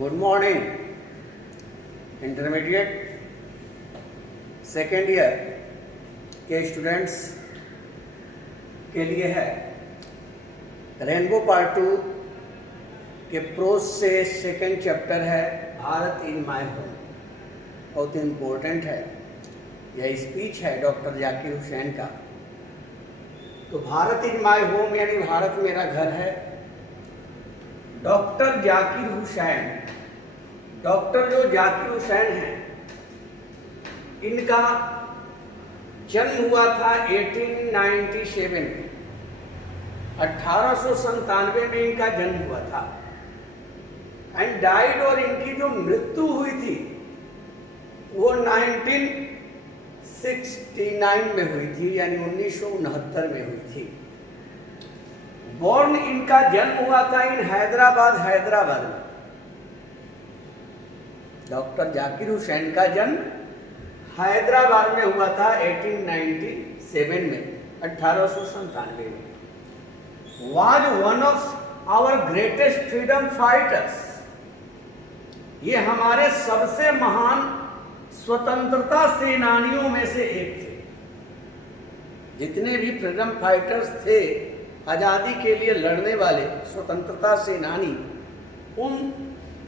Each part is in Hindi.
Good morning. Intermediate second year के स्टूडेंट्स के लिए है रेनबो पार्ट 2 के प्रोज से सेकेंड चैप्टर है भारत इन माय होम। बहुत इम्पोर्टेंट है, यह स्पीच है डॉक्टर जाकिर हुसैन का। तो भारत इन माय होम यानी भारत मेरा घर है। डॉक्टर जाकिर हुसैन, डॉक्टर जो जाकिर हुसैन हैं, इनका जन्म हुआ था 1897 में, 1897 में इनका जन्म हुआ था एंड डाइड, और इनकी जो मृत्यु हुई थी वो 1969 में हुई थी, यानी 1969 में हुई थी। बॉर्न इनका जन्म हुआ था इन हैदराबाद में। डॉक्टर जाकिर हुसैन का जन्म हैदराबाद में हुआ था 1897 में, 1897 में। Was one of our greatest freedom fighters, ये हमारे सबसे महान स्वतंत्रता सेनानियों में से एक थे। जितने भी फ्रीडम फाइटर्स थे, आज़ादी के लिए लड़ने वाले स्वतंत्रता सेनानी, उन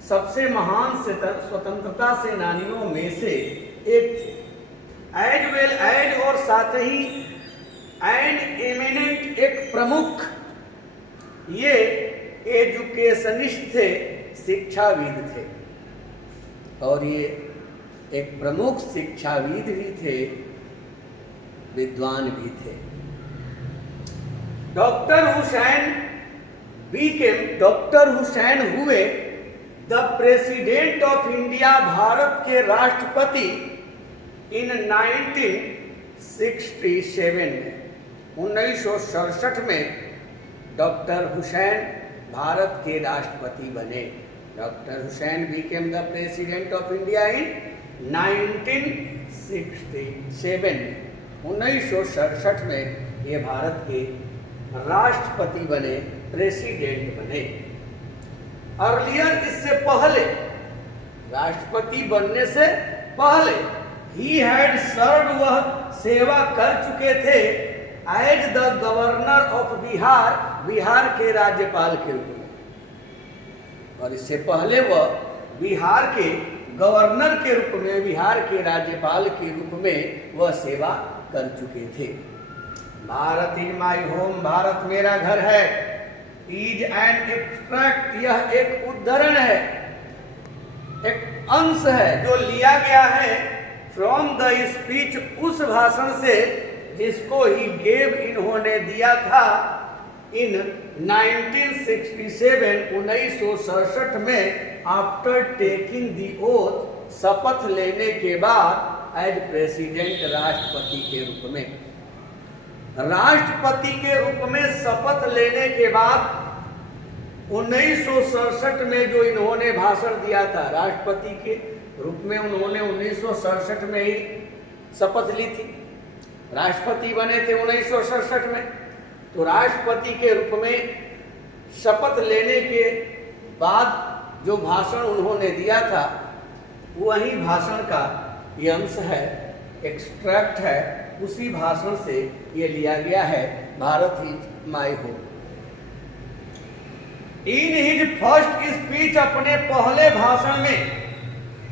सबसे महान स्वतंत्रता सेनानियों में से एक थे। एज वेल एज, और साथ ही एंड एमिनेंट, एक प्रमुख ये एजुकेशनिस्ट थे, शिक्षाविद थे, और ये एक प्रमुख शिक्षाविद भी थे, विद्वान भी थे। डॉक्टर हुसैन हुए the president of India, Bharat के राष्ट्रपति इन 1967 में, 1967 में डॉक्टर हुसैन भारत के राष्ट्रपति बने। Doctor Hussain became the president of India in 1967 में, 1967 में ये भारत के राष्ट्रपति बने, प्रेसिडेंट बने। अर्लियर, इससे पहले, राष्ट्रपति बनने से पहले ही हैड सर्व्ड, वह सेवा कर चुके थे as the governor of Bihar, Bihar के राज्यपाल के रूप में। और इससे पहले वह बिहार के गवर्नर के रूप में, बिहार के राज्यपाल के रूप में वह सेवा कर चुके थे। Bharat in my home, Bharat मेरा घर है, इज एन एक्सट्रैक्ट, यह एक उद्धरण है, एक अंश है जो लिया गया है फ्रॉम द स्पीच, उस भाषण से जिसको ही गेव, इन्होंने दिया था इन 1967, 1967 में, आफ्टर टेकिंग द ओथ, शपथ लेने के बाद, एज प्रेसिडेंट, राष्ट्रपति के रूप में। राष्ट्रपति के रूप में शपथ लेने के बाद 1967 में जो इन्होंने भाषण दिया था, राष्ट्रपति के रूप में उन्होंने 1967 में ही शपथ ली थी। राष्ट्रपति बने थे 1967 में। तो राष्ट्रपति के रूप में शपथ लेने के बाद जो भाषण उन्होंने दिया था, वही भाषण का ये अंश है, एक्सट्रैक्ट है, उसी भाषण से ये लिया गया है, Bharat is my home. In his first speech, अपने पहले भाषण में,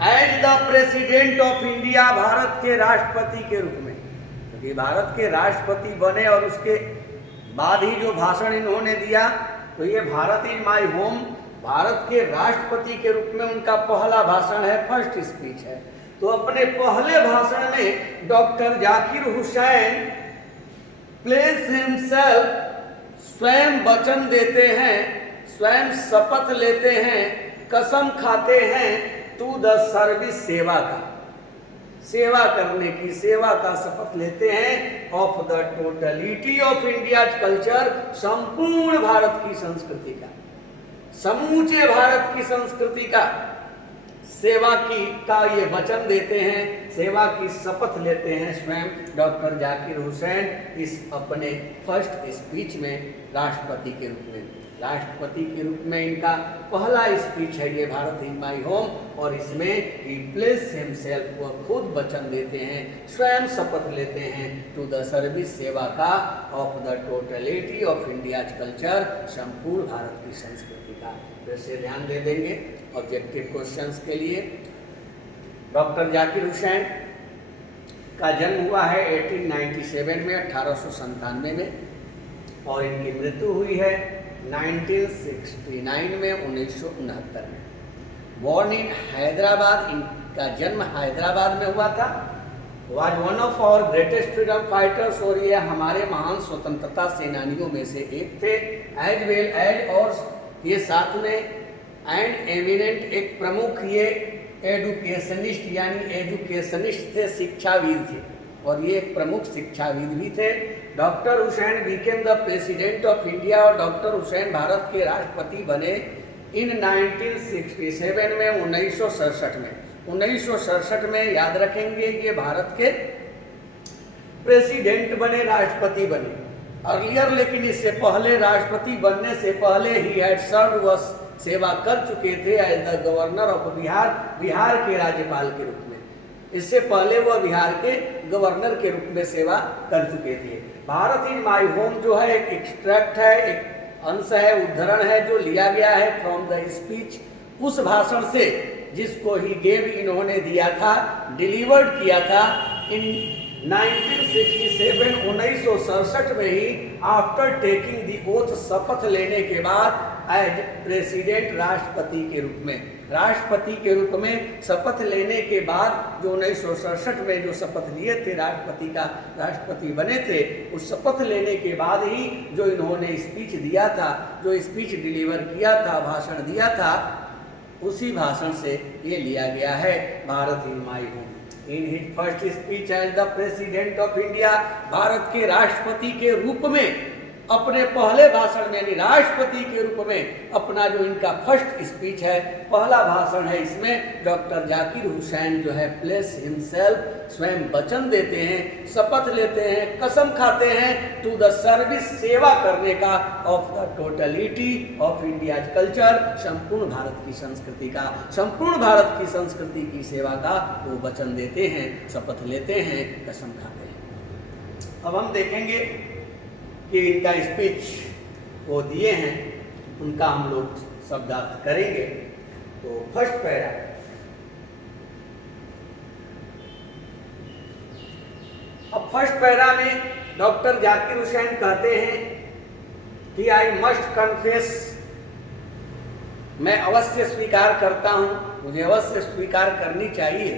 as the president of India, Bharat के राष्ट्रपति के रूप में, क्योंकि भारत के राष्ट्रपति बने और उसके बाद ही जो भाषण इन्होंने दिया, तो ये Bharat in my home, Bharat के राष्ट्रपति के रूप में उनका पहला भाषण है, फर्स्ट स्पीच है। तो अपने पहले भाषण में doctor Zakir Hussain place himself, स्वयं वचन देते हैं, स्वयं शपथ लेते हैं, कसम खाते हैं, टू द सर्विस, सेवा का, सेवा करने की, सेवा का शपथ लेते हैं, of the totality of India culture, संपूर्ण भारत की संस्कृति का, समूचे भारत की संस्कृति का, सेवा की का ये वचन देते हैं, सेवा की शपथ लेते हैं स्वयं डॉक्टर जाकिर हुसैन इस अपने फर्स्ट स्पीच में, राष्ट्रपति के रूप में। राष्ट्रपति के रूप में इनका पहला स्पीच है ये भारत इज माई होम, और इसमें ही प्लेस हिमसेल्फ, वह खुद वचन देते हैं, स्वयं शपथ लेते हैं टू द सर्विस, सेवा का, of the totality of India's culture, संपूर्ण भारत की संस्कृति का। फिर से ध्यान दे देंगे ऑब्जेक्टिव क्वेश्चंस के लिए। डॉक्टर जाकिर हुसैन का जन्म हुआ है 1897 में, 1897 में, और इनकी मृत्यु हुई है 1969 में, 1969 में। बॉर्न इन हैदराबाद, इनका जन्म हैदराबाद में हुआ था। Was one of our greatest freedom fighters, और ये हमारे महान स्वतंत्रता सेनानियों में से एक थे। एज वेल एज, और ये साथ में एंड एमिनेंट, एक प्रमुख ये एडुकेशनिस्ट यानी एजुकेशनिस्ट थे, शिक्षाविद थे, और ये एक प्रमुख शिक्षाविद भी थे। Doctor Hussain became the president of India, और डॉक्टर हुसैन भारत के राष्ट्रपति बने इन 1967 में, 1967 में। 1967 में याद रखेंगे ये भारत के प्रेसिडेंट बने, राष्ट्रपति बने। अर्लियर, लेकिन इससे पहले राष्ट्रपति बनने से पहले ही हैड सर्व्ड, वह सेवा कर चुके थे as the governor of Bihar, Bihar के राज्यपाल के रूप में। इससे पहले वह बिहार के गवर्नर के रूप में सेवा कर चुके थे। भारत इन माई होम जो है एक एक्सट्रैक्ट है, एक अंश है, उद्धरण है जो लिया गया है फ्रॉम द स्पीच, उस भाषण से जिसको ही गेव इन्होंने दिया था, डिलीवर्ड किया था इन 1967, 1967 में ही, आफ्टर टेकिंग दी ओथ, शपथ लेने के बाद, एज प्रेसिडेंट, राष्ट्रपति के रूप में, राष्ट्रपति के रूप में शपथ लेने के बाद, जो 1967 में जो शपथ लिए थे, राष्ट्रपति का राष्ट्रपति बने थे, उस शपथ लेने के बाद ही जो इन्होंने स्पीच दिया था, जो स्पीच डिलीवर किया था, भाषण दिया था, उसी भाषण से ये लिया गया है Bharat in my home. In his first speech as the president of India, Bharat के राष्ट्रपति के रूप में, अपने पहले भाषण में, यानी राष्ट्रपति के रूप में अपना जो इनका फर्स्ट स्पीच है, पहला भाषण है, इसमें डॉक्टर जाकिर हुसैन जो है प्लेस हिमसेल्फ, स्वयं वचन देते हैं, शपथ लेते हैं, कसम खाते हैं टू द सर्विस, सेवा करने का, of the totality of India's culture, संपूर्ण भारत की संस्कृति का, संपूर्ण भारत की संस्कृति की सेवा का वो वचन देते हैं, शपथ लेते हैं, कसम खाते हैं। अब हम देखेंगे कि इनका स्पीच वो दिए हैं, उनका हम लोग शब्दार्थ करेंगे। तो फर्स्ट पैरा, अब फर्स्ट पैरा में डॉक्टर जाकिर हुसैन कहते हैं कि आई मस्ट कन्फेस, मैं अवश्य स्वीकार करता हूं, मुझे अवश्य स्वीकार करनी चाहिए,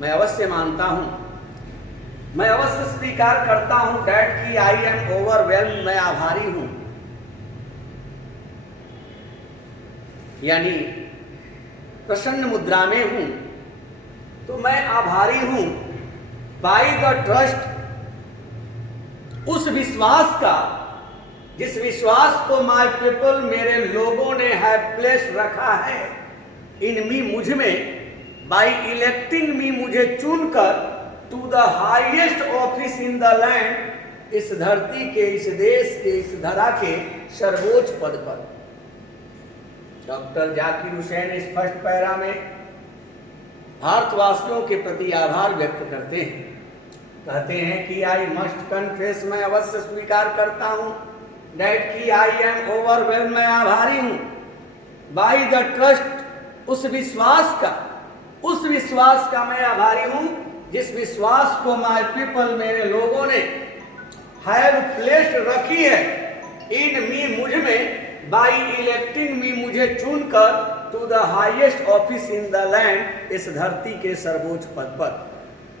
मैं अवश्य मानता हूं, मैं अवश्य स्वीकार करता हूं डैट कि आई एम ओवरवेल्म, मैं आभारी हूं, यानी प्रसन्न मुद्रा में हूं, तो मैं आभारी हूं बाय द ट्रस्ट, उस विश्वास का, जिस विश्वास को माय पीपल, मेरे लोगों ने है प्लेस रखा है इन मी, मुझ में, बाय इलेक्टिंग मी, मुझे चुनकर, to the highest office in the land, इस धरती के, इस देश के, इस धरा के सर्वोच्च पद पर। डॉक्टर जाकिर हुसैन इस फर्स्ट पैरा में भारतवासियों के प्रति आभार व्यक्त करते हैं, कहते हैं कि आई मस्ट कन्फेस, मैं अवश्य स्वीकार करता हूं, डैट कि आई एम ओवरवेल्म, मैं आभारी हूं, बाय द ट्रस्ट, उस विश्वास का, उस विश्वास का मैं आभारी हूं जिस विश्वास को माय पीपल, मेरे लोगों ने, हैव प्लेस्ड, रखी है, इन मी, मुझ में, बाय इलेक्टिंग मी, मुझे चुनकर, to the highest office in the land, इस धरती के सर्वोच्च पद पर,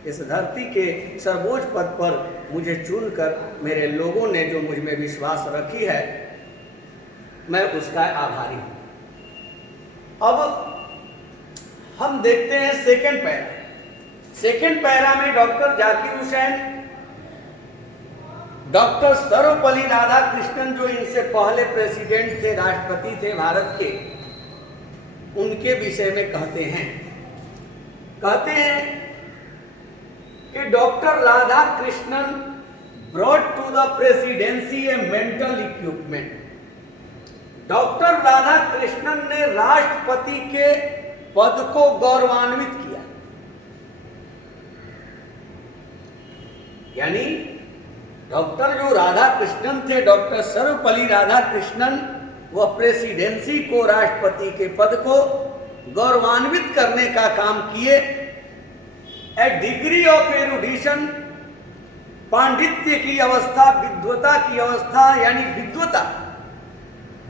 इस धरती के सर्वोच्च पद पर मुझे चुनकर मेरे लोगों ने जो मुझ में विश्वास रखी है, मैं उसका आभारी हूं। अब हम देखते हैं सेकेंड पैरा। सेकेंड पैरा में डॉक्टर जाकिर हुसैन डॉक्टर सर्वपल्ली राधाकृष्णन, जो इनसे पहले प्रेसिडेंट थे, राष्ट्रपति थे भारत के, उनके विषय में कहते हैं कि doctor Radhakrishnan brought to the presidency a mental equipment, doctor Radhakrishnan ने राष्ट्रपति के पद को गौरवान्वित किया। यानी डॉक्टर जो राधा कृष्णन थे, डॉक्टर सर्वपल्ली राधा कृष्णन, वह प्रेसिडेंसी को, राष्ट्रपति के पद को गौरवान्वित करने का काम किए। ए डिग्री ऑफ एरुडिशन, पांडित्य की अवस्था, विद्वता की अवस्था, यानी विद्वता,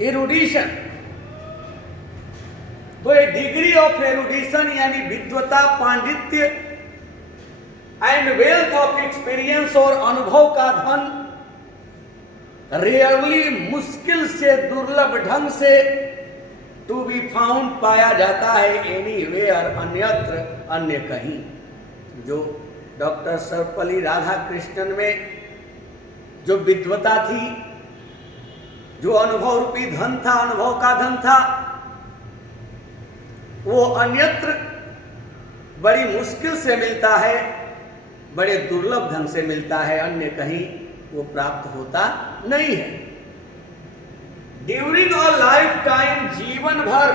एरुडिशन, तो ए डिग्री ऑफ एरुडिशन यानी विद्वता, पांडित्य एंड वेल्थ ऑफ एक्सपीरियंस, और अनुभव का धन रेयरली, मुश्किल से, दुर्लभ ढंग से टू बी फाउंड, पाया जाता है एनीवेयर, अन्यत्र, अन्य कहीं। जो डॉक्टर सर्वपल्ली राधाकृष्णन में जो विद्वता थी, जो अनुभव रूपी धन था, अनुभव का धन था, वो अन्यत्र बड़ी मुश्किल से मिलता है, बड़े दुर्लभ ढंग से मिलता है, अन्य कहीं वो प्राप्त होता नहीं है। ड्यूरिंग अ लाइफ टाइम, जीवन भर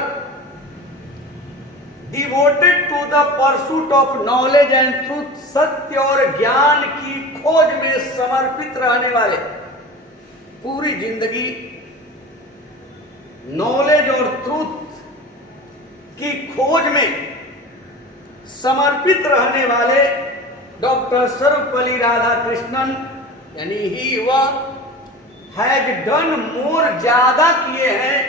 devoted to the pursuit of knowledge and truth, सत्य और ज्ञान की खोज में समर्पित रहने वाले, पूरी जिंदगी नॉलेज और ट्रूथ की खोज में समर्पित रहने वाले डॉक्टर सर्वपल्ली राधाकृष्णन, यानी ही वह हैज डन मोर, ज्यादा किए हैं,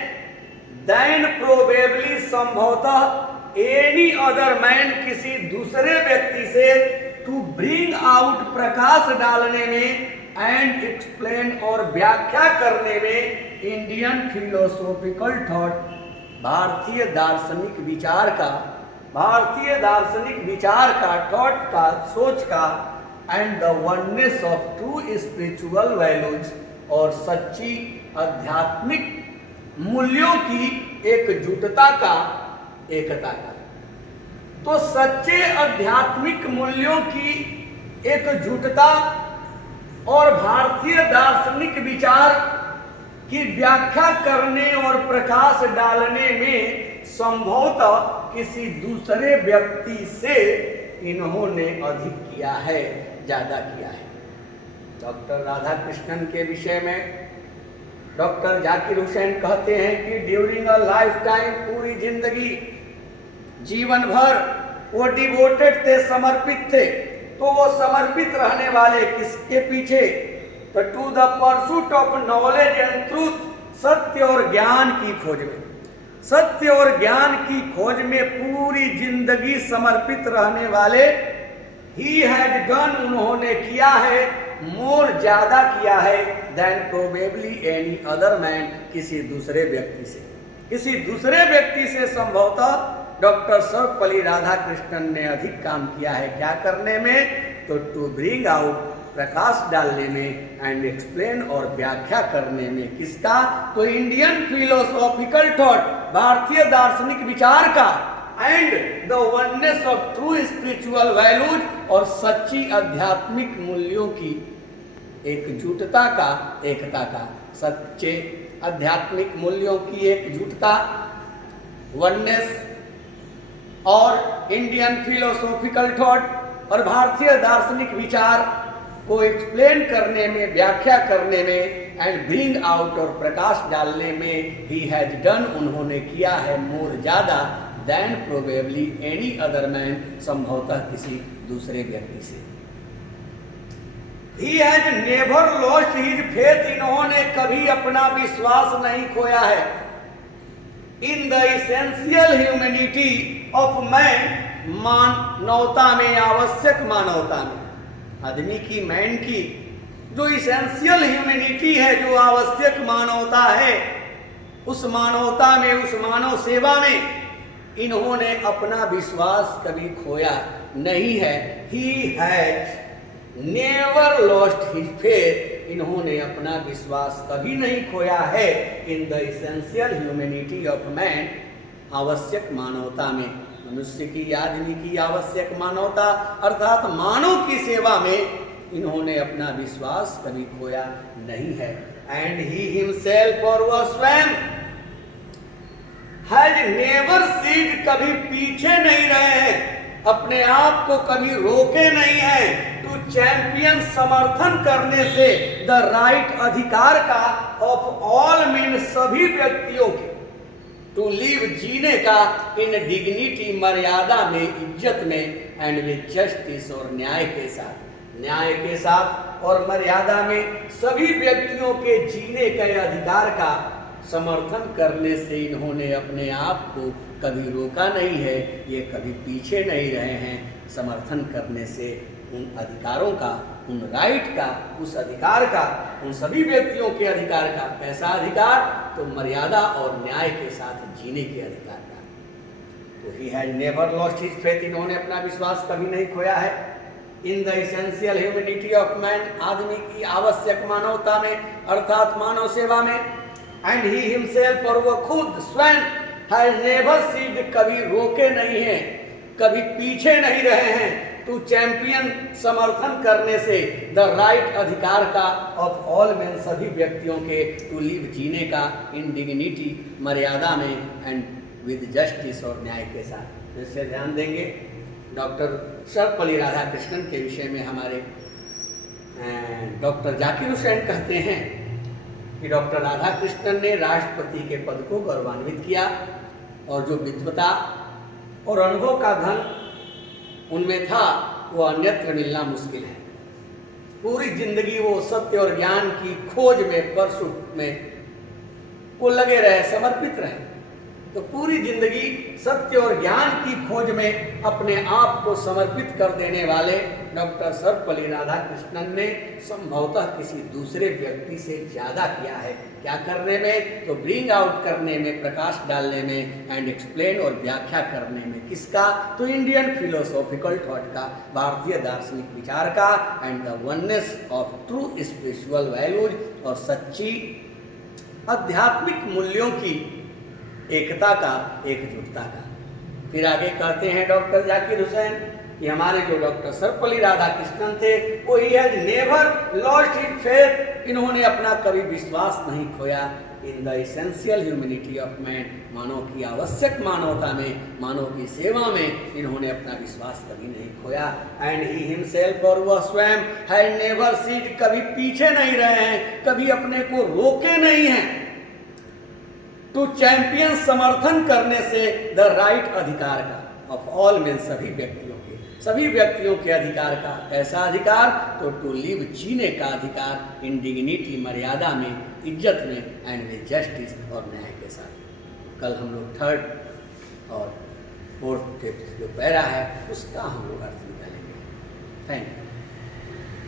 देन प्रोबेबली, संभवतः एनी अदर मैन, किसी दूसरे व्यक्ति से, टू ब्रिंग आउट, प्रकाश डालने में, एंड एक्सप्लेन, और व्याख्या करने में, इंडियन फिलोसॉफिकल थॉट, भारतीय दार्शनिक विचार का, भारतीय दार्शनिक विचार का, थॉट का, सोच का, and the oneness of true spiritual values, और सच्ची आध्यात्मिक मूल्यों की एकजुटता का, एकता का। तो सच्चे आध्यात्मिक मूल्यों की एकजुटता और भारतीय दार्शनिक विचार की व्याख्या करने और प्रकाश डालने में संभवतः किसी दूसरे व्यक्ति से इन्होंने अधिक किया है, ज्यादा किया है। डॉक्टर राधाकृष्णन के विषय में डॉक्टर जाकिर हुसैन कहते हैं कि ड्यूरिंग अ लाइफ टाइम, पूरी जिंदगी, जीवन भर वो डिवोटेड थे, समर्पित थे। तो वो समर्पित रहने वाले किसके पीछे? तो to the pursuit of knowledge and truth, सत्य और ज्ञान की खोज में, सत्य और ज्ञान की खोज में पूरी जिंदगी समर्पित रहने वाले ही हैज डन, उन्होंने किया है, मोर, ज्यादा किया है, than probably any other man, किसी दूसरे व्यक्ति से, किसी दूसरे व्यक्ति से संभवतः डॉक्टर सर्वपल्ली राधाकृष्णन ने अधिक काम किया है। क्या करने में? तो टू ब्रिंग आउट, प्रकाश डालने में, एंड एक्सप्लेन, और व्याख्या करने में। किसका? तो इंडियन फिलोसॉफिकल थॉट, भारतीय दार्शनिक विचार का, and the oneness of true spiritual values, और सच्ची आध्यात्मिक मूल्यों की एकजुटता का, एकता का। सच्चे आध्यात्मिक मूल्यों की एकजुटता, वननेस, और इंडियन फिलोसॉफिकल थॉट और भारतीय दार्शनिक विचार को एक्सप्लेन करने में, व्याख्या करने में, एंड ब्रिंग आउट, और प्रकाश डालने में ही हैज डन, उन्होंने किया है, मोर, ज्यादा, than probably any other man, संभवतः किसी दूसरे व्यक्ति से। He has never lost his faith, इन्होंने कभी अपना विश्वास नहीं खोया है। In the essential humanity of man, मानवता में, आवश्यक मानवता में, आदमी की, मैन की जो इसेंशियल ह्यूमैनिटी है, जो आवश्यक मानवता है, उस मानवता में, उस मानव सेवा में इन्होंने अपना विश्वास कभी खोया नहीं है। ही has never lost his faith, इन्होंने अपना विश्वास कभी नहीं खोया है। In the essential humanity of man, आवश्यक मानवता में, मनुष्य की, आदमी की आवश्यक मानवता अर्थात मानव की सेवा में इन्होंने अपना विश्वास कभी खोया नहीं है। एंड ही हिमसेल्फ, और वह स्वयं हैज नेवर सीड, कभी पीछे नहीं रहे हैं, अपने आप को कभी रोके नहीं हैं, टू चैंपियन, समर्थन करने से, द राइट, अधिकार का, ऑफ ऑल मेन, सभी व्यक्तियों के, टू लिव, जीने का, इन डिग्निटी, मर्यादा में, इज्जत में, एंड विद जस्टिस, और न्याय के साथ, न्याय के साथ और मर्यादा में सभी व्यक्तियों के जीने के अधिकार का समर्थन करने से इन्होंने अपने आप को कभी रोका नहीं है, ये कभी पीछे नहीं रहे हैं, समर्थन करने से उन अधिकारों का, उन राइट का, उस अधिकार का, उन सभी व्यक्तियों के अधिकार का, कैसा अधिकार, तो मर्यादा और न्याय के साथ जीने के अधिकार का। तो ही has never lost his faith, इन्होंने अपना विश्वास कभी नहीं खोया है, in the essential humanity of man, आदमी की आवश्यक मानवता में, अर्थात मानव सेवा में, एंड ही हिमसेल्फ, और वह खुद स्वयं, हैज नेवर सीड, कभी रोके नहीं हैं, कभी पीछे नहीं रहे हैं, टू चैंपियन, समर्थन करने से, द राइट, अधिकार का, ऑफ ऑल मैन, सभी व्यक्तियों के, टू लिव, जीने का, इन डिग्निटी, मर्यादा में, एंड विद जस्टिस, और न्याय के साथ। इससे ध्यान देंगे, डॉक्टर सर्वपल्ली राधाकृष्णन के विषय में हमारे डॉक्टर जाकिर हुसैन कहते हैं कि डॉक्टर राधाकृष्णन ने राष्ट्रपति के पद को गौरवान्वित किया, और जो विद्वता और अनुभव का धन उनमें था वो अन्यत्र मिलना मुश्किल है। पूरी जिंदगी वो सत्य और ज्ञान की खोज में, परसुट में वो लगे रहे, समर्पित रहे। तो पूरी जिंदगी सत्य और ज्ञान की खोज में अपने आप को समर्पित कर देने वाले डॉक्टर सर्वपल्ली राधाकृष्णन ने संभवतः किसी दूसरे व्यक्ति से ज्यादा किया है। क्या करने में? तो ब्रिंग आउट करने में, प्रकाश डालने में, एंड एक्सप्लेन, और व्याख्या करने में। किसका? तो इंडियन फिलोसॉफिकल थॉट का, भारतीय दार्शनिक विचार का, and the oneness of true spiritual values, और सच्ची आध्यात्मिक मूल्यों की एकता का, एकजुटता का। फिर आगे कहते हैं डॉक्टर जाकिर हुसैन कि हमारे जो डॉक्टर सर्वपल्ली राधाकृष्णन थे वो he has never lost his faith, इन्होंने अपना कभी विश्वास नहीं खोया, in the essential humanity of man, मानव की आवश्यक मानवता में, मानव की सेवा में इन्होंने अपना विश्वास कभी नहीं खोया। एंड ही हिमसेल्फ, और वह स्वयं, हैज नेवर सीड, कभी पीछे नहीं रहे हैं, कभी अपने को रोके नहीं हैं, टू चैंपियन, समर्थन करने से, द राइट, अधिकार का, ऑफ ऑल मेन, सभी व्यक्तियों के, सभी व्यक्तियों के अधिकार का। कैसा अधिकार? तो टू लिव, जीने का अधिकार, इन डिग्निटी, मर्यादा में, इज्जत में, एंड विद जस्टिस, और न्याय के साथ। कल हम लोग थर्ड और फोर्थ जो पैरा है उसका हम लोग अर्थ निकालेंगे। Thank you.